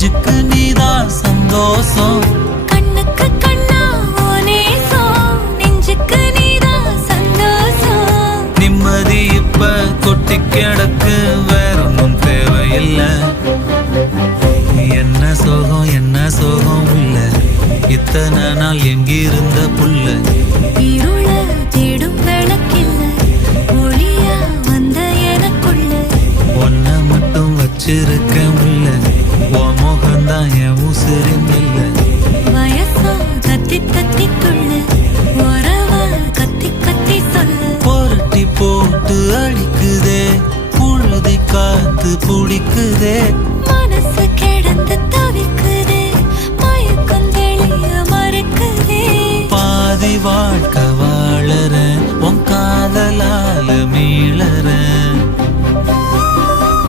நெஞ்சுக்கு நீதான் சந்தோஷம். கண்ணுக்கு கண்ணா நேசம், நெஞ்சுக்கு நீதான் சந்தோஷம். நிம்மதி இப்ப கொட்டி கிடக்கு, வேற ஒன்றும் தேவையில்லை. என்ன சோகம் என்ன சோகம் உள்ள, இத்தனை நாள் எங்கிருந்த புள்ள. இருள தேடும் விளக்கில்ல, ஒளியா வந்த எனக்குள்ள. ஒன்ன மட்டும் வச்சிருக்க முல்ல, உன் முகம்தான் என் உசிரின் இல்ல. வயசா தத்தி தத்தி துள்ள, உறவா கத்தி கத்தி சொல்ல. புரட்டி போட்டு அடிக்குதே, புழுதி காத்து புடிக்குதே. மனசு கிடந்து தவிக்குதே, மயக்கம் தெளிய மறுக்குதே. பாதி வாழ்க்கை வாழற, உன் காதலால மீளற.